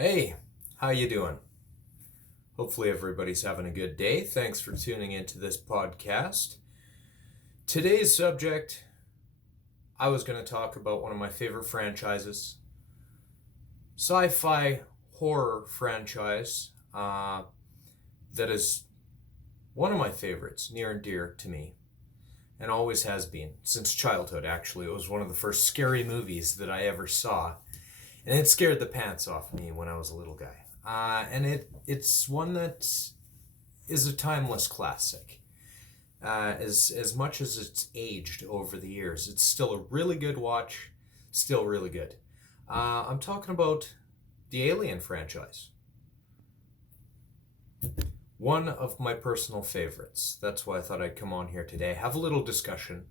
Hey, how you doing? Hopefully everybody's having a good day. Thanks for tuning into this podcast. Today's subject, I was going to talk about one of my favorite franchises, sci-fi horror franchise that is one of my favorites, near and dear to me, and always has been since childhood. Actually, it was one of the first scary movies that I ever saw, and it scared the pants off me when I was a little guy. And it's one that is a timeless classic. As much as it's aged over the years, it's still a really good watch. Still really good. I'm talking about the Alien franchise. One of my personal favorites. That's why I thought I'd come on here today, have a little discussion.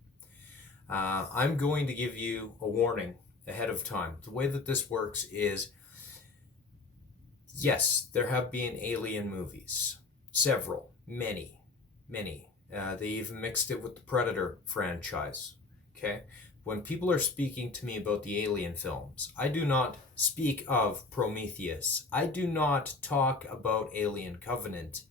I'm going to give you a warning ahead of time. The way that this works is, yes, there have been Alien movies. Several. Many. They even mixed it with the Predator franchise. Okay? When people are speaking to me about the Alien films, I do not speak of Prometheus. I do not talk about Alien Covenant,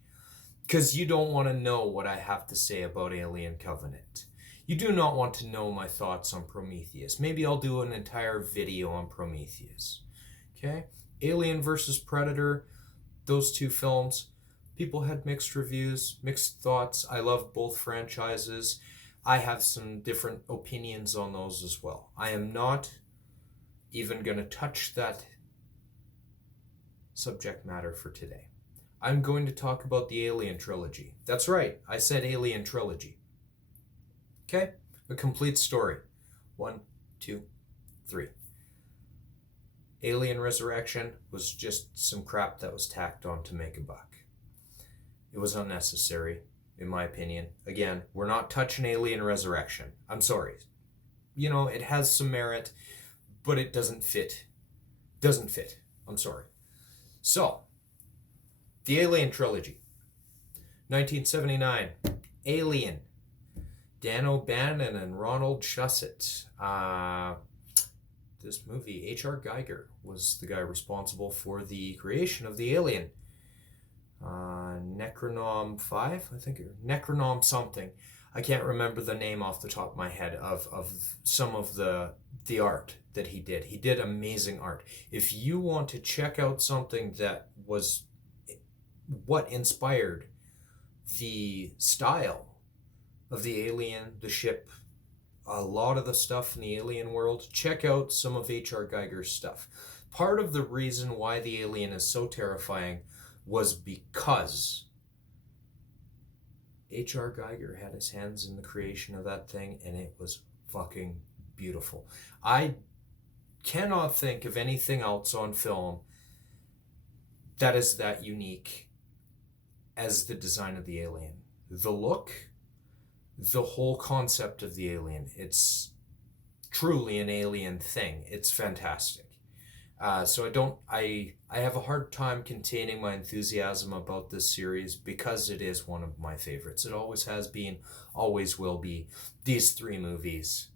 because you don't want to know what I have to say about Alien Covenant. You do not want to know my thoughts on Prometheus. Maybe I'll do an entire video on Prometheus. Okay? Alien versus Predator, those two films, people had mixed reviews, mixed thoughts. I love both franchises. I have some different opinions on those as well. I am not even going to touch that subject matter for today. I'm going to talk about the Alien Trilogy. That's right, I said Alien Trilogy. Okay? A complete story. 1, 2, 3. Alien Resurrection was just some crap that was tacked on to make a buck. It was unnecessary, in my opinion. Again, we're not touching Alien Resurrection. I'm sorry. You know, it has some merit, but it doesn't fit. Doesn't fit. I'm sorry. So, the Alien Trilogy. 1979. Alien. Dan O'Bannon and Ronald Shusett. This movie, H.R. Giger was the guy responsible for the creation of the Alien. Necronom 5, I think, or Necronom something. I can't remember the name off the top of my head of some of the art that he did. He did amazing art. If you want to check out something that was what inspired the style of the alien, the ship, a lot of the stuff in the alien world, check out some of H.R. Giger's stuff. Part of the reason why the alien is so terrifying was because H.R. Giger had his hands in the creation of that thing, and it was fucking beautiful. I cannot think of anything else on film that is that unique as the design of the alien. The look, the whole concept of the alien. It's truly an alien thing. It's fantastic. So I have a hard time containing my enthusiasm about this series because it is one of my favorites. It always has been, always will be. These three movies,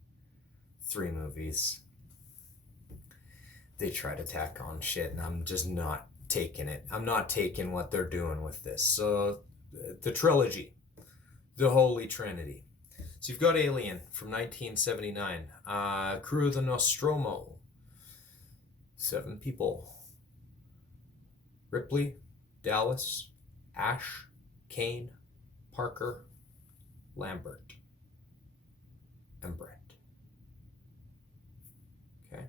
they try to tack on shit, and I'm just not taking it. I'm not taking what they're doing with this. So the trilogy, the Holy Trinity. So you've got Alien from 1979, crew of the Nostromo, 7 people: Ripley, Dallas, Ash, Kane, Parker, Lambert, and Brett. Okay?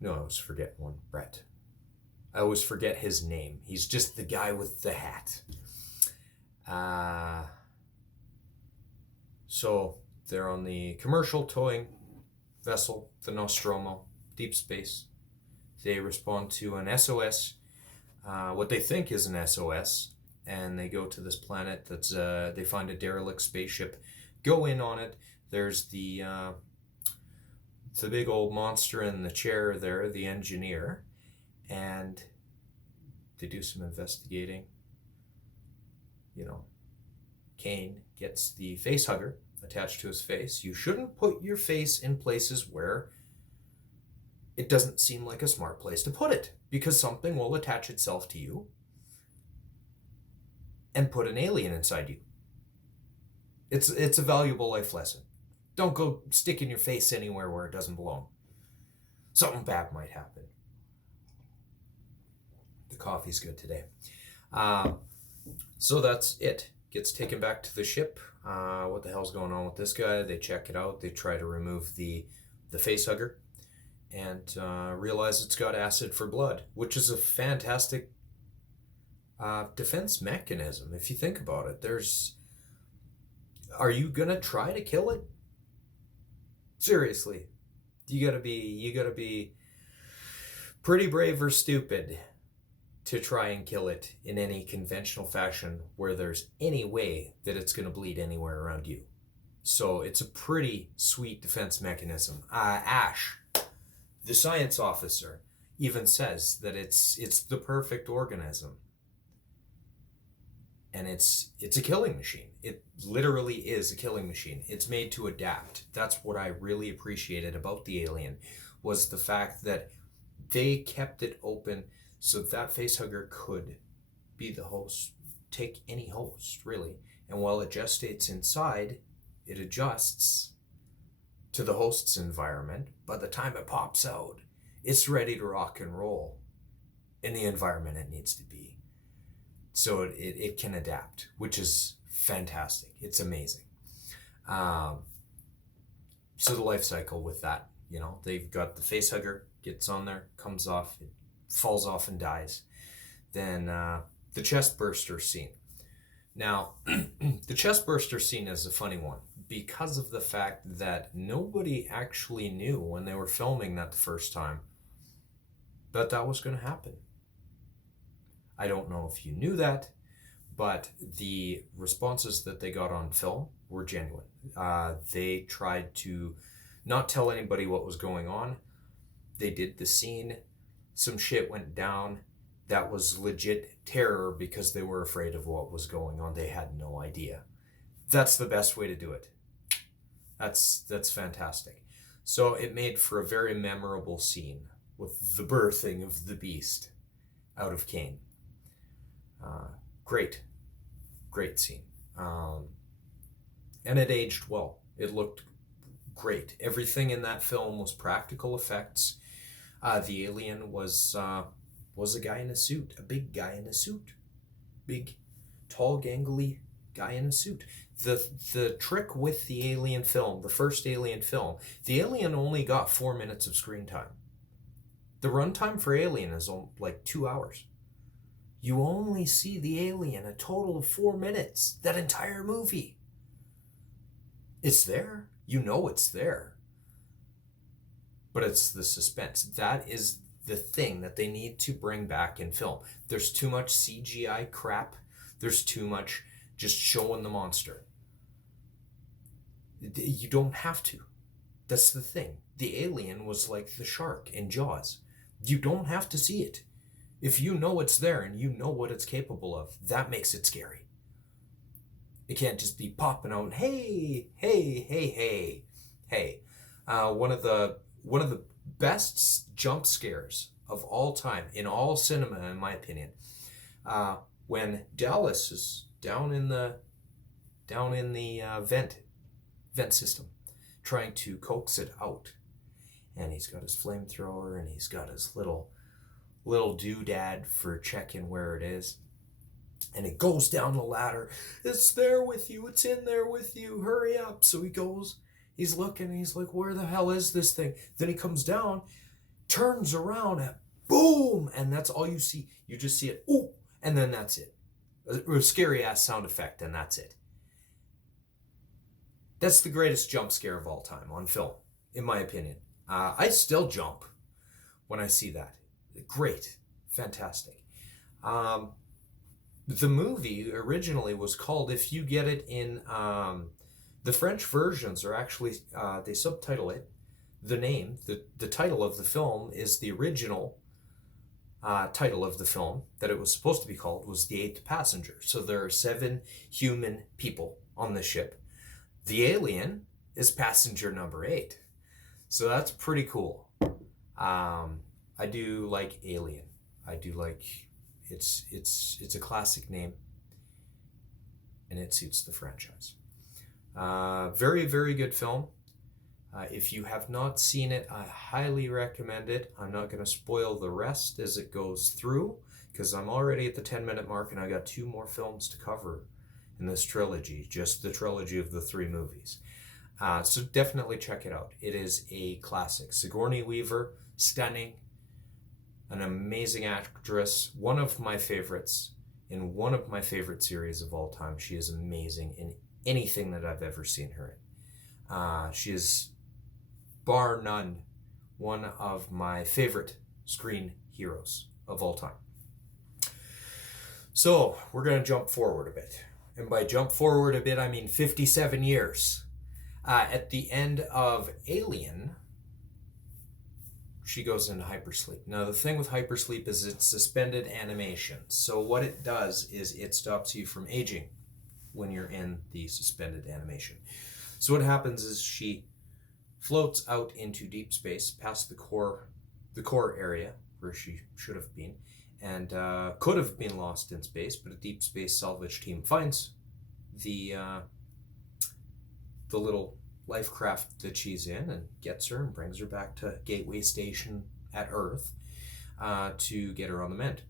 No, I always forget one. Brett. I always forget his name. He's just the guy with the hat. So they're on the commercial towing vessel, the Nostromo, deep space. They respond to an SOS, what they think is an SOS, and they go to this planet that's, they find a derelict spaceship, go in on it. There's the big old monster in the chair there, the engineer, and they do some investigating. You know, Kane gets the face hugger attached to his face. You shouldn't put your face in places where it doesn't seem like a smart place to put it, because something will attach itself to you and put an alien inside you. It's a valuable life lesson. Don't go sticking your face anywhere where it doesn't belong. Something bad might happen. The coffee's good today. So that's it. Gets taken back to the ship. What the hell's going on with this guy? They check it out. They try to remove the facehugger and realize it's got acid for blood, which is a fantastic defense mechanism if you think about it. Are you gonna try to kill it? Seriously, you gotta be pretty brave or stupid to try and kill it in any conventional fashion where there's any way that it's gonna bleed anywhere around you. So it's a pretty sweet defense mechanism. Ash, the science officer, even says that it's the perfect organism. And it's a killing machine. It literally is a killing machine. It's made to adapt. That's what I really appreciated about the Alien, was the fact that they kept it open so that facehugger could be the host, take any host, really. And while it gestates inside, it adjusts to the host's environment. By the time it pops out, it's ready to rock and roll in the environment it needs to be. So it can adapt, which is fantastic. It's amazing. So the life cycle with that, they've got the facehugger, gets on there, comes off, it falls off and dies. Then the chest burster scene. Now, the chest burster scene is a funny one because of the fact that nobody actually knew when they were filming that the first time that was going to happen. I don't know if you knew that, but the responses that they got on film were genuine. They tried to not tell anybody what was going on. They did the scene. Some shit went down. That was legit terror because they were afraid of what was going on. They had no idea. That's the best way to do it. That's fantastic. So it made for a very memorable scene with the birthing of the beast out of Kane. Great scene. And it aged well. It looked great. Everything in that film was practical effects. The alien was a guy in a suit, a big guy in a suit. Big, tall, gangly guy in a suit. The trick with the Alien film, the first Alien film, the alien only got 4 minutes of screen time. The runtime for Alien is like 2 hours. You only see the alien a total of 4 minutes, that entire movie. It's there. You know it's there. But it's the suspense. That is the thing that they need to bring back in film. There's too much CGI crap. There's too much just showing the monster. You don't have to. That's the thing. The alien was like the shark in Jaws. You don't have to see it. If you know it's there and you know what it's capable of, that makes it scary. It can't just be popping out, hey. One of the best jump scares of all time, in all cinema, in my opinion, when Dallas is down in the vent system, trying to coax it out, and he's got his flamethrower and he's got his little doodad for checking where it is, and it goes down the ladder. It's there with you. It's in there with you. Hurry up! So he goes. He's looking. He's like, where the hell is this thing? Then he comes down, turns around, and boom! And that's all you see. You just see it. Ooh! And then that's it. A scary ass sound effect, and that's it. That's the greatest jump scare of all time on film, in my opinion. I still jump when I see that. Great. Fantastic. The movie originally was called, if you get it in, the French versions are actually, they subtitle it, the title of the film is the original title of the film that it was supposed to be called was The Eighth Passenger. So there are 7 human people on the ship. The alien is passenger number 8. So that's pretty cool. I do like Alien. I do like it's a classic name, and it suits the franchise. Very, very good film. If you have not seen it, I highly recommend it. I'm not going to spoil the rest as it goes through, because I'm already at the 10-minute mark and I got 2 more films to cover in this trilogy, just the trilogy of the 3 movies. So definitely check it out. It is a classic. Sigourney Weaver, stunning, an amazing actress, one of my favorites in one of my favorite series of all time. She is amazing in anything that I've ever seen her in. She is, bar none, one of my favorite screen heroes of all time. So we're going to jump forward a bit. And by jump forward a bit, I mean 57 years. At the end of Alien, she goes into hypersleep. Now, the thing with hypersleep is it's suspended animation. So what it does is it stops you from aging when you're in the suspended animation. So what happens is she floats out into deep space past the core area where she should have been, and could have been lost in space, but a deep space salvage team finds the little life craft that she's in and gets her and brings her back to Gateway Station at Earth to get her on the mend.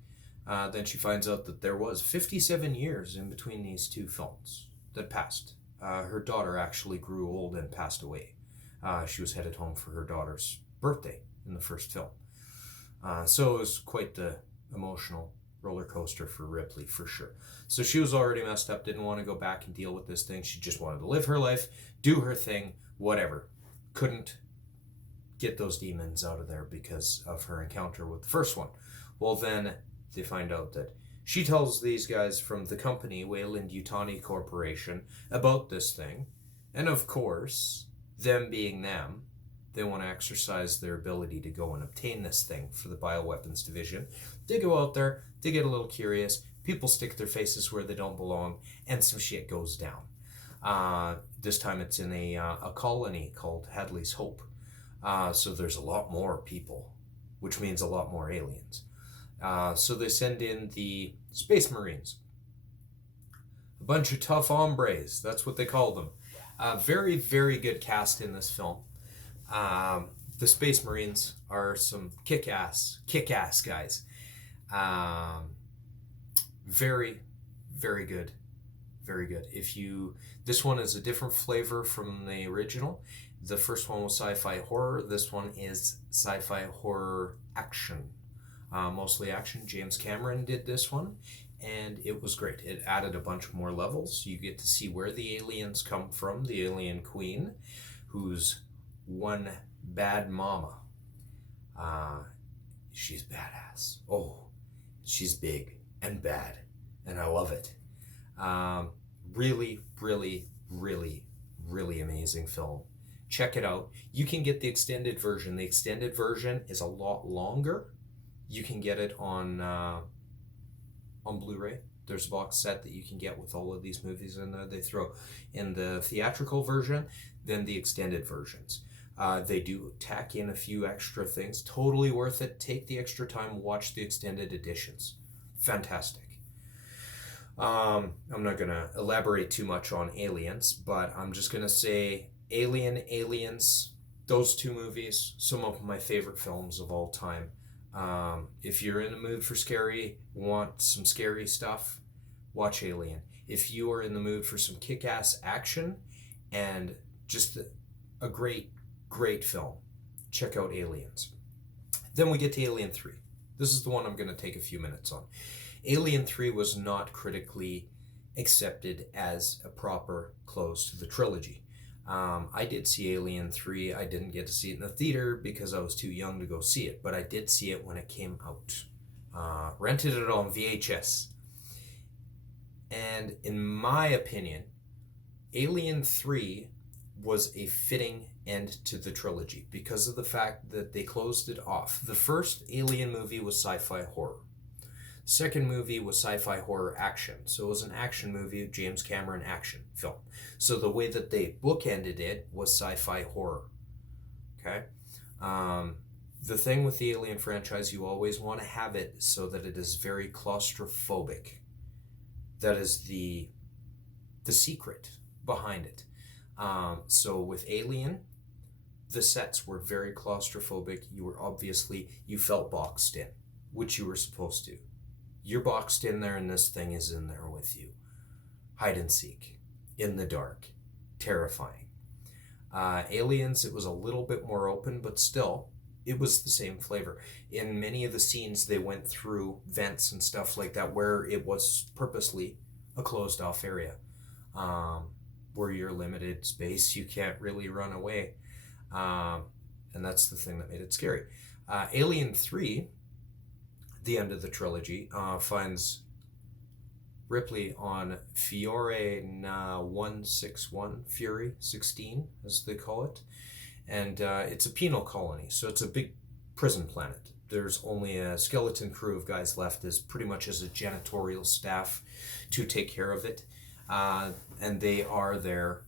Then she finds out that there was 57 years in between these 2 films that passed. Her daughter actually grew old and passed away. She was headed home for her daughter's birthday in the first film. So it was quite the emotional roller coaster for Ripley, for sure. So she was already messed up, didn't want to go back and deal with this thing. She just wanted to live her life, do her thing, whatever. Couldn't get those demons out of there because of her encounter with the first one. Well, then they find out that she tells these guys from the company, Weyland-Yutani Corporation, about this thing. And of course, them being them, they want to exercise their ability to go and obtain this thing for the bioweapons division. They go out there, they get a little curious, people stick their faces where they don't belong, and some shit goes down. This time it's in a colony called Hadley's Hope. So there's a lot more people, which means a lot more aliens. So they send in the Space Marines. A bunch of tough hombres, that's what they call them. Very, very good cast in this film. The Space Marines are some kick-ass guys. Very, very good. Very good. This one is a different flavor from the original. The first one was sci-fi horror. This one is sci-fi horror action. Mostly action. James Cameron did this one, and it was great. It added a bunch more levels. You get to see where the aliens come from. The alien queen, who's one bad mama. She's badass. Oh, she's big and bad, and I love it. Really, really, really, really amazing film. Check it out. You can get the extended version. The extended version is a lot longer. You can get it on Blu-ray. There's a box set that you can get with all of these movies in there. They throw in the theatrical version, then the extended versions. They do tack in a few extra things. Totally worth it. Take the extra time, watch the extended editions. Fantastic. I'm not going to elaborate too much on Aliens, but I'm just going to say Aliens, those 2 movies, some of my favorite films of all time. If you're in the mood for scary, want some scary stuff, watch Alien. If you are in the mood for some kick-ass action and just a great film, check out Aliens. Then we get to Alien 3. This is the one I'm going to take a few minutes on. Alien 3 was not critically accepted as a proper close to the trilogy. I did see Alien 3. I didn't get to see it in the theater because I was too young to go see it, but I did see it when it came out. Rented it on VHS. And in my opinion, Alien 3 was a fitting end to the trilogy because of the fact that they closed it off. The first Alien movie was sci-fi horror. Second movie was sci-fi horror action. So it was an action movie, James Cameron action film. So the way that they bookended it was sci-fi horror. Okay? The thing with the Alien franchise, you always want to have it so that it is very claustrophobic. That is the secret behind it. So with Alien, the sets were very claustrophobic. You felt boxed in, which you were supposed to. You're boxed in there and this thing is in there with you. Hide and seek, in the dark, terrifying. Aliens, it was a little bit more open, but still, it was the same flavor. In many of the scenes, they went through vents and stuff like that where it was purposely a closed off area. Where you're limited space, you can't really run away. And that's the thing that made it scary. Alien 3, the end of the trilogy, finds Ripley on Fiore 161, Fury 16, as they call it. And it's a penal colony, so it's a big prison planet. There's only a skeleton crew of guys left as pretty much as a janitorial staff to take care of it. And they are there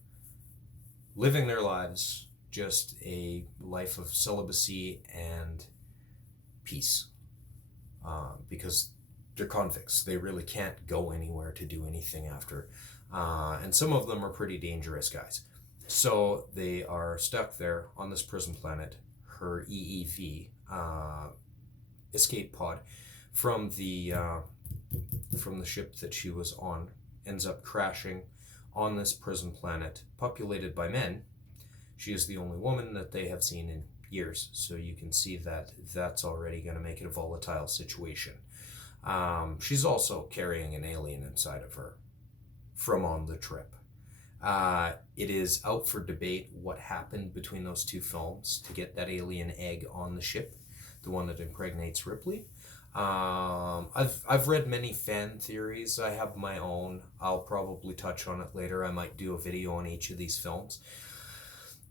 living their lives, just a life of celibacy and peace. Because they're convicts. They really can't go anywhere to do anything after. And some of them are pretty dangerous guys. So they are stuck there on this prison planet. Her EEV escape pod from the ship that she was on ends up crashing on this prison planet populated by men. She is the only woman that they have seen in years, so you can see that that's already going to make it a volatile situation. She's also carrying an alien inside of her from on the trip. It is out for debate what happened between those two films to get that alien egg on the ship, the one that impregnates Ripley. I've read many fan theories. I have my own. I'll probably touch on it later. I might do a video on each of these films.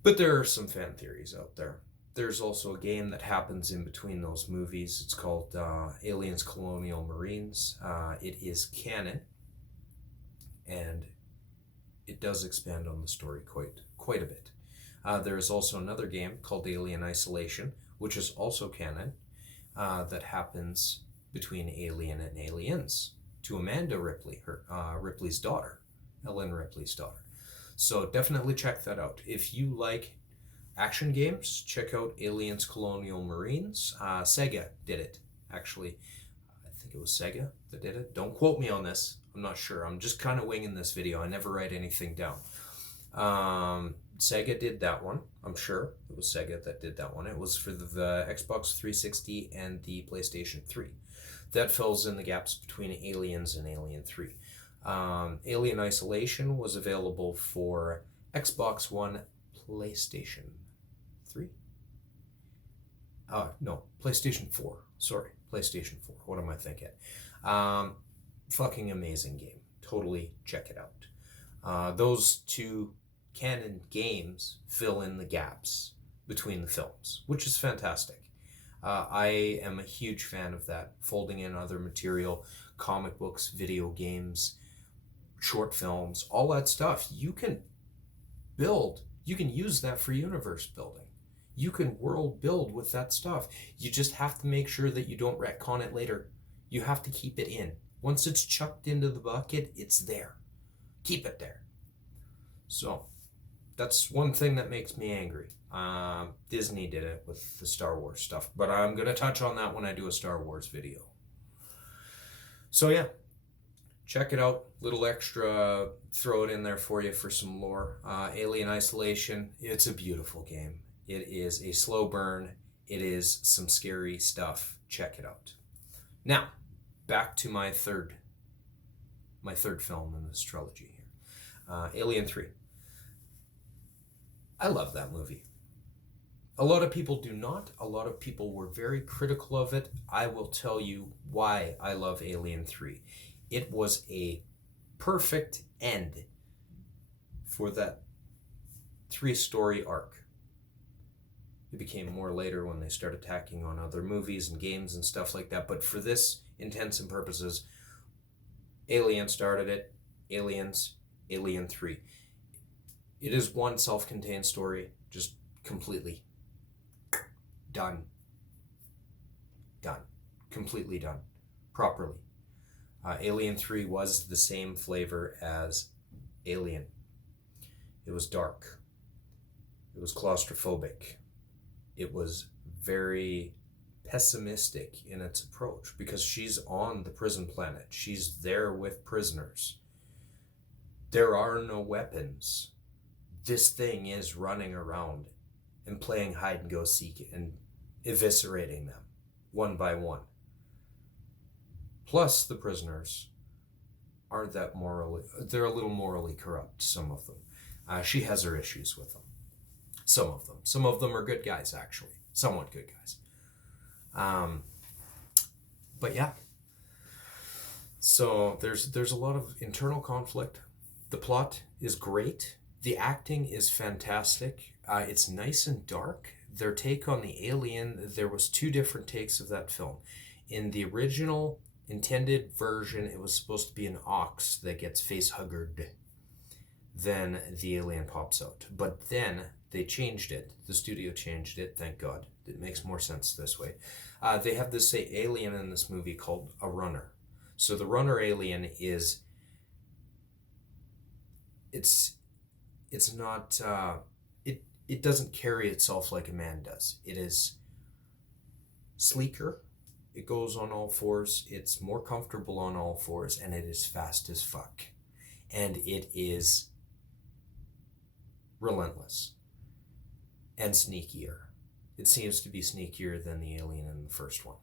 But there are some fan theories out there. There's also a game that happens in between those movies. It's called Aliens Colonial Marines. It is canon, and it does expand on the story quite a bit. There is also another game called Alien Isolation, which is also canon, that happens between Alien and Aliens to Amanda Ripley, Ripley's daughter, Ellen Ripley's daughter. So definitely check that out. If you like action games, check out Aliens Colonial Marines. Sega did it, actually. I think it was Sega that did it. Don't quote me on this. I'm not sure. I'm just kind of winging this video. I never write anything down. Sega did that one. I'm sure it was Sega that did that one. It was for the Xbox 360 and the PlayStation 3. That fills in the gaps between Aliens and Alien 3. Alien Isolation was available for Xbox One, PlayStation 3? No, PlayStation 4. Sorry, PlayStation 4. What am I thinking? Fucking amazing game. Totally check it out. Those two canon games fill in the gaps between the films, which is fantastic. I am a huge fan of that. Folding in other material, comic books, video games, short films, all that stuff. You can use that for universe building. You can world build with that stuff. You just have to make sure that you don't retcon it later. You have to keep it in. Once it's chucked into the bucket, it's there. Keep it there. So, that's one thing that makes me angry. Disney did it with the Star Wars stuff, but I'm going to touch on that when I do a Star Wars video. So yeah, check it out. Little extra, throw it in there for you for some lore. Alien Isolation, it's a beautiful game. It is a slow burn. It is some scary stuff. Check it out. Now, back to my third film in this trilogy here. Alien 3. I love that movie. A lot of people do not. A lot of people were very critical of it. I will tell you why I love Alien 3. It was a perfect end for that 3-story arc. It became more later when they started tacking on other movies and games and stuff like that. But for this intents and purposes, Alien started it. Aliens, Alien 3. It is one self-contained story, just completely done. done. Completely done. Properly. Alien 3 was the same flavor as Alien. It was dark. It was claustrophobic. It was very pessimistic in its approach because she's on the prison planet. She's there with prisoners. There are no weapons. This thing is running around and playing hide and go seek and eviscerating them one by one. Plus, the prisoners aren't that morally, they're a little morally corrupt, some of them. She has her issues with them. Some of them. Some of them are good guys, actually. Somewhat good guys. But yeah. So there's a lot of internal conflict. The plot is great. The acting is fantastic. It's nice and dark. Their take on the alien, there was 2 different takes of that film. In the original intended version, it was supposed to be an ox that gets face-huggered. Then the alien pops out. But then they changed it. The studio changed it, thank God. It makes more sense this way. They have this alien in this movie called a runner. So the runner alien is... It's not... It doesn't carry itself like a man does. It is sleeker. It goes on all fours. It's more comfortable on all fours, and it is fast as fuck. And it is relentless and sneakier. It seems to be sneakier than the alien in the first one.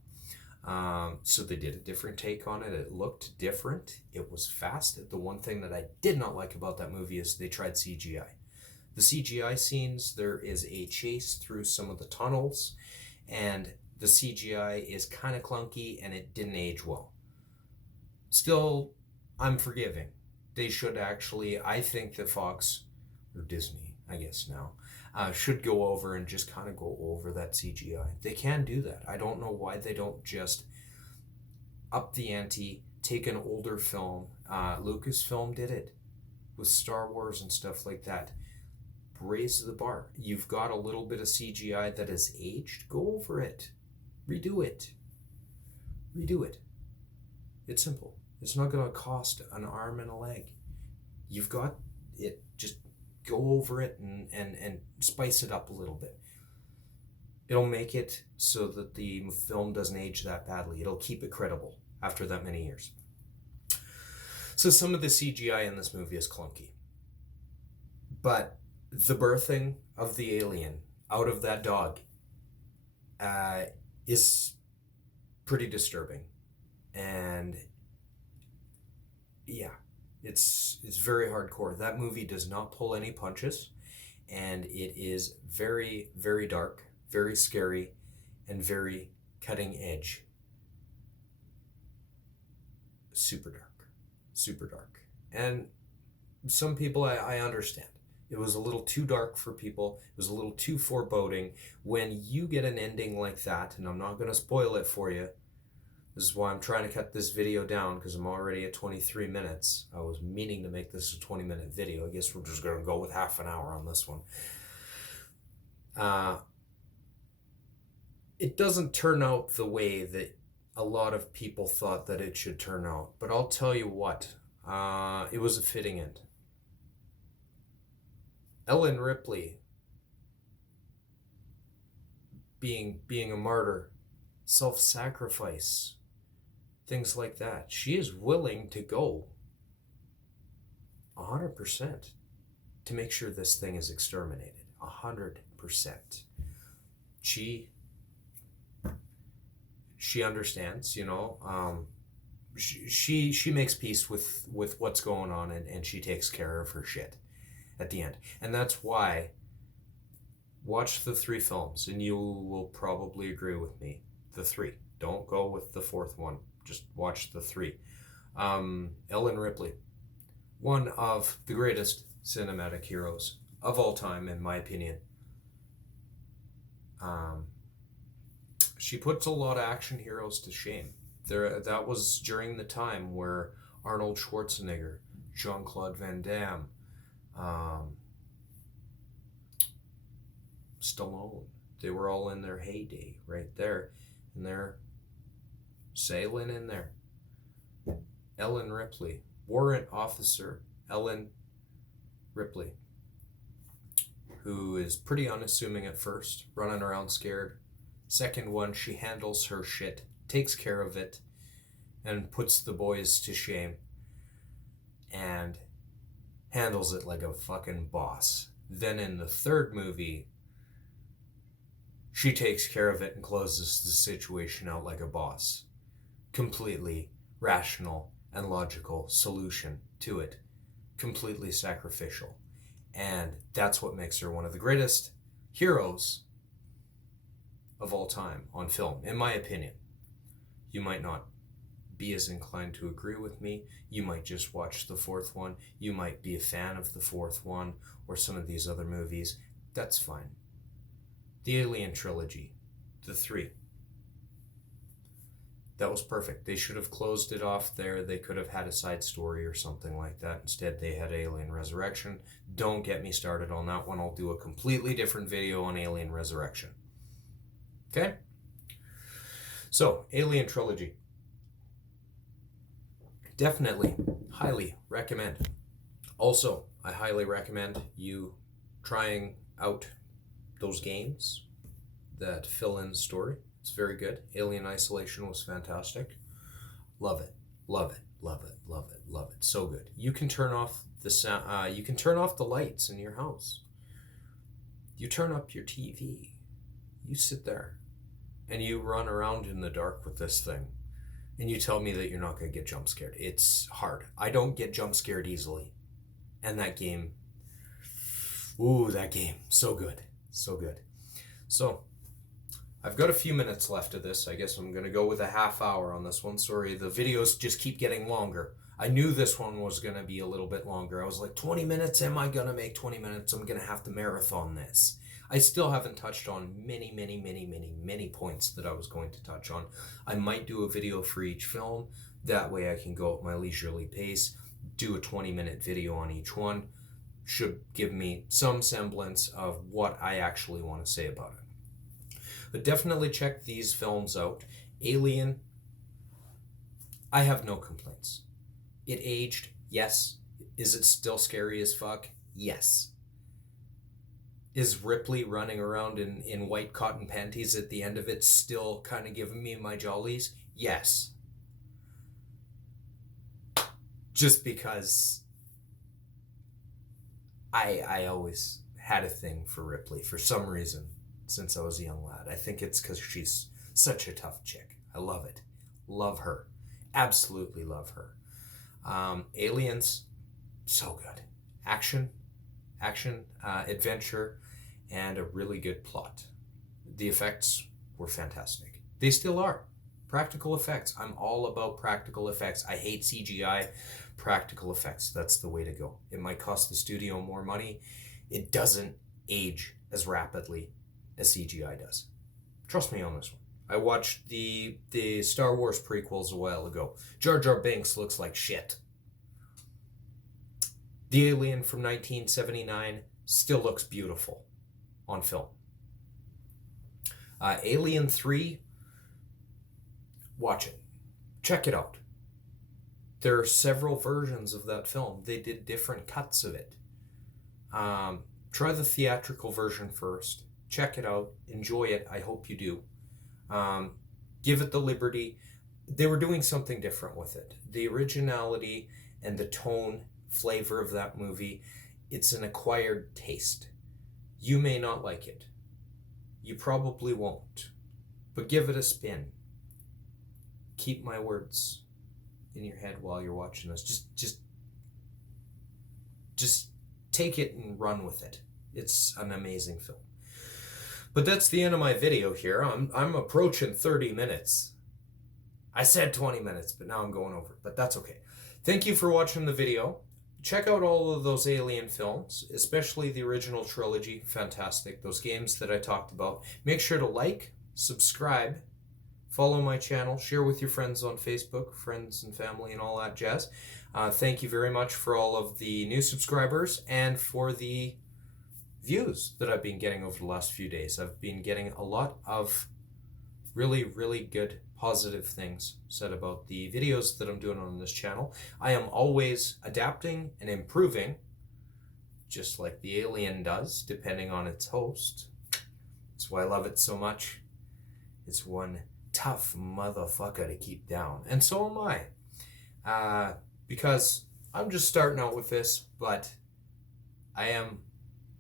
So they did a different take on it. It looked different. It was fast. The one thing that I did not like about that movie is they tried CGI. The CGI scenes, there is a chase through some of the tunnels, and the CGI is kind of clunky and it didn't age well. Still, I'm forgiving. They should actually, I think that Fox, or Disney, I guess now, should go over and just kind of go over that CGI. They can do that. I don't know why they don't just up the ante, take an older film. Lucasfilm did it with Star Wars and stuff like that. Raise the bar. You've got a little bit of CGI that is aged. Go over it. Redo it. Redo it. It's simple. It's not going to cost an arm and a leg. You've got it. Just go over it and spice it up a little bit. It'll make it so that the film doesn't age that badly. It'll keep it credible after that many years. So some of the CGI in this movie is clunky. But the birthing of the alien out of that dog is pretty disturbing. And yeah, it's very hardcore. That movie does not pull any punches, and it is very, very dark, very scary, and very cutting edge. Super dark. Super dark. And some people I understand. It was a little too dark for people. It was a little too foreboding. When you get an ending like that, and I'm not going to spoil it for you, this is why I'm trying to cut this video down, because I'm already at 23 minutes. I was meaning to make this a 20-minute video. I guess we're just going to go with half an hour on this one. It doesn't turn out the way that a lot of people thought that it should turn out. But I'll tell you what, it was a fitting end. Ellen Ripley being a martyr, self-sacrifice, things like that. She is willing to go 100% to make sure this thing is exterminated. 100%. She understands, you know. She makes peace with what's going on, and she takes care of her shit at the end. And that's why, watch the 3 films and you will probably agree with me. The 3. Don't go with the 4th one. Just watch the 3. Ellen Ripley, one of the greatest cinematic heroes of all time, in my opinion. She puts a lot of action heroes to shame. That was during the time where Arnold Schwarzenegger, Jean-Claude Van Damme, Stallone, they were all in their heyday right there, and they're sailing in there. Ellen Ripley, Warrant Officer Ellen Ripley, who is pretty unassuming at first, running around scared. Second one, she handles her shit, takes care of it, and puts the boys to shame, and handles it like a fucking boss. Then in the third movie, she takes care of it and closes the situation out like a boss. Completely rational and logical solution to it. Completely sacrificial. And that's what makes her one of the greatest heroes of all time on film, in my opinion. You might not be as inclined to agree with me. You might just watch the fourth one. You might be a fan of the fourth one or some of these other movies. That's fine. The Alien Trilogy, the three. That was perfect. They should have closed it off there. They could have had a side story or something like that. Instead, they had Alien Resurrection. Don't get me started on that one. I'll do a completely different video on Alien Resurrection. Okay? So, Alien Trilogy. Definitely, highly recommend. Also, I highly recommend you trying out those games that fill in the story. It's very good. Alien Isolation was fantastic. Love it. Love it. Love it. Love it. Love it. So good. You can turn off the sound. You can turn off the lights in your house. You turn up your TV. You sit there and you run around in the dark with this thing. And you tell me that you're not going to get jump scared. It's hard. I don't get jump scared easily. And that game. Ooh, that game. So good. So good. So, I've got a few minutes left of this. I guess I'm going to go with a half hour on this one. Sorry, the videos just keep getting longer. I knew this one was going to be a little bit longer. I was like, 20 minutes? Am I going to make 20 minutes? I'm going to have to marathon this. I still haven't touched on many points that I was going to touch on. I might do a video for each film. That way I can go at my leisurely pace, do a 20-minute video on each one. Should give me some semblance of what I actually want to say about it. But definitely check these films out. Alien, I have no complaints. It aged, yes. Is it still scary as fuck? Yes. Is Ripley running around in white cotton panties at the end of it still kind of giving me my jollies? Yes. Just because I always had a thing for Ripley for some reason. Since I was a young lad. I think it's because she's such a tough chick. I love it. Love her. Absolutely love her. Aliens, so good. Action, adventure, and a really good plot. The effects were fantastic. They still are. Practical effects. I'm all about practical effects. I hate CGI. Practical effects. That's the way to go. It might cost the studio more money. It doesn't age as rapidly as CGI does. Trust me on this one. I watched the Star Wars prequels a while ago. Jar Jar Binks looks like shit. The Alien from 1979 still looks beautiful on film. Alien 3, watch it. Check it out. There are several versions of that film. They did different cuts of it. Try the theatrical version first. Check it out. Enjoy it. I hope you do. Give it the liberty. They were doing something different with it. The originality and the tone, flavor of that movie, it's an acquired taste. You may not like it. You probably won't. But give it a spin. Keep my words in your head while you're watching this. Just take it and run with it. It's an amazing film. But that's the end of my video here. I'm approaching 30 minutes. I said 20 minutes, but now I'm going over. But that's okay. Thank you for watching the video. Check out all of those Alien films, especially the original trilogy. Fantastic. Those games that I talked about. Make sure to like, subscribe, follow my channel, share with your friends on Facebook, friends and family and all that jazz. Thank you very much for all of the new subscribers and for the views that I've been getting over the last few days. I've been getting a lot of really, really good, positive things said about the videos that I'm doing on this channel. I am always adapting and improving, just like the Alien does, depending on its host. That's why I love it so much. It's one tough motherfucker to keep down. And so am I. Because I'm just starting out with this, but I am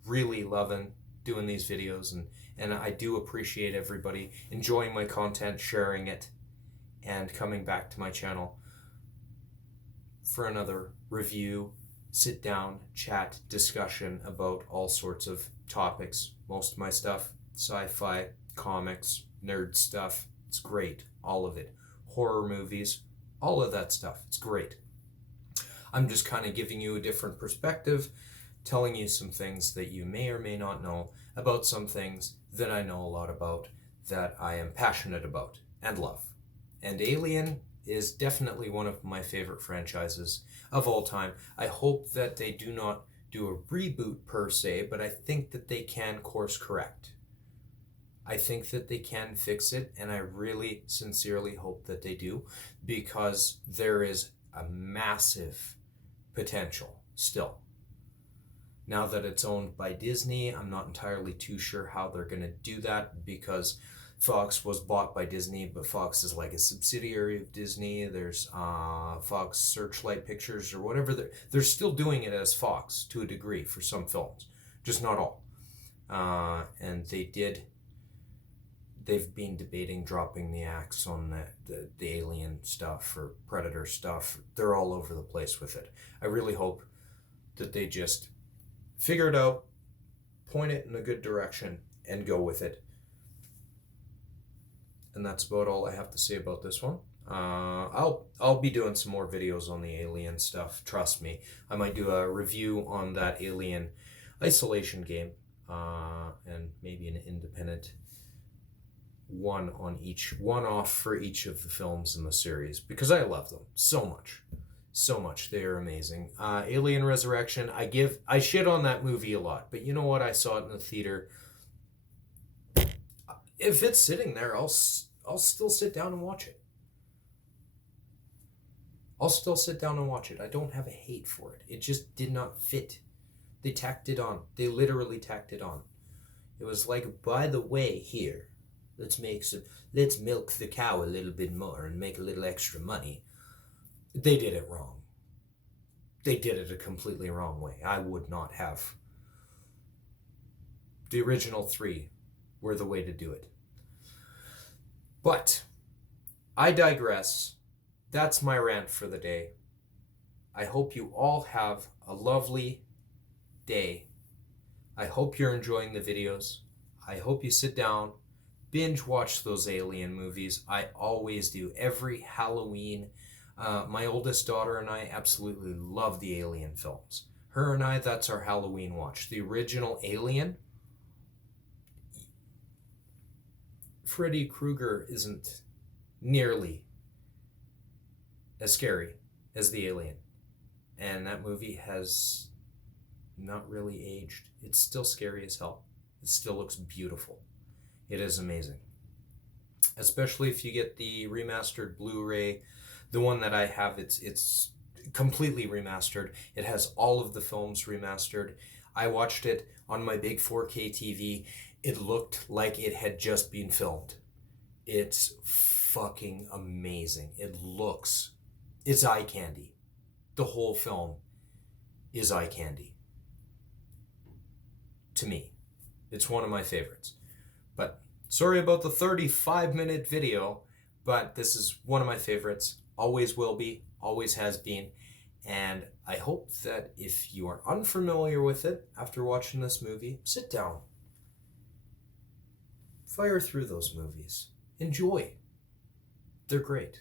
really loving doing these videos, and I do appreciate everybody enjoying my content, sharing it, and coming back to my channel for another review, sit down, chat, discussion about all sorts of topics. Most of my stuff, sci-fi, comics, nerd stuff, it's great, all of it. Horror movies, all of that stuff, it's great. I'm just kind of giving you a different perspective, telling you some things that you may or may not know about some things that I know a lot about, that I am passionate about and love. And Alien is definitely one of my favorite franchises of all time. I hope that they do not do a reboot per se, but I think that they can course correct. I think that they can fix it, and I really sincerely hope that they do, because there is a massive potential still. Now that it's owned by Disney, I'm not entirely too sure how they're going to do that, because Fox was bought by Disney, but Fox is like a subsidiary of Disney. There's Fox Searchlight Pictures or whatever. They're still doing it as Fox to a degree for some films, just not all. And they've been debating dropping the axe on the Alien stuff or Predator stuff. They're all over the place with it. I really hope that they just figure it out, point it in a good direction, and go with it. And that's about all I have to say about this one. I'll be doing some more videos on the Alien stuff, trust me. I might do a review on that Alien Isolation game, and maybe an independent one off for each of the films in the series, because I love them so much. They are amazing. Alien Resurrection, I shit on that movie a lot, but you know what? I saw it in the theater. If it's sitting there, I'll still sit down and watch it. I'll still sit down and watch it. I don't have a hate for it. It just did not fit. They tacked it on. They literally tacked it on. It was like, by the way, here, let's milk the cow a little bit more and make a little extra money. They did it wrong. They did it a completely wrong way. I would not have. The original 3 were the way to do it. But I digress. That's my rant for the day. I hope you all have a lovely day. I hope you're enjoying the videos. I hope you sit down, binge watch those Alien movies. I always do. Every Halloween, my oldest daughter and I absolutely love the Alien films. Her and I, that's our Halloween watch. The original Alien, Freddy Krueger isn't nearly as scary as the Alien. And that movie has not really aged. It's still scary as hell. It still looks beautiful. It is amazing. Especially if you get the remastered Blu-ray. The one that I have, it's completely remastered. It has all of the films remastered. I watched it on my big 4K TV. It looked like it had just been filmed. It's fucking amazing. It's eye candy. The whole film is eye candy. To me. It's one of my favorites. But sorry about the 35-minute video, but this is one of my favorites. Always will be, always has been. And I hope that if you are unfamiliar with it after watching this movie, sit down. Fire through those movies. Enjoy. They're great.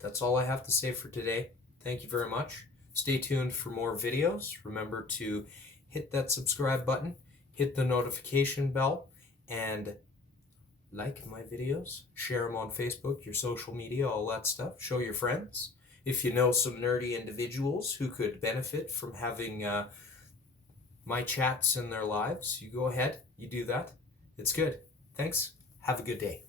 That's all I have to say for today. Thank you very much. Stay tuned for more videos. Remember to hit that subscribe button, hit the notification bell, and like my videos. Share them on Facebook, your social media, all that stuff. Show your friends. If you know some nerdy individuals who could benefit from having my chats in their lives, you go ahead, you do that. It's good. Thanks. Have a good day.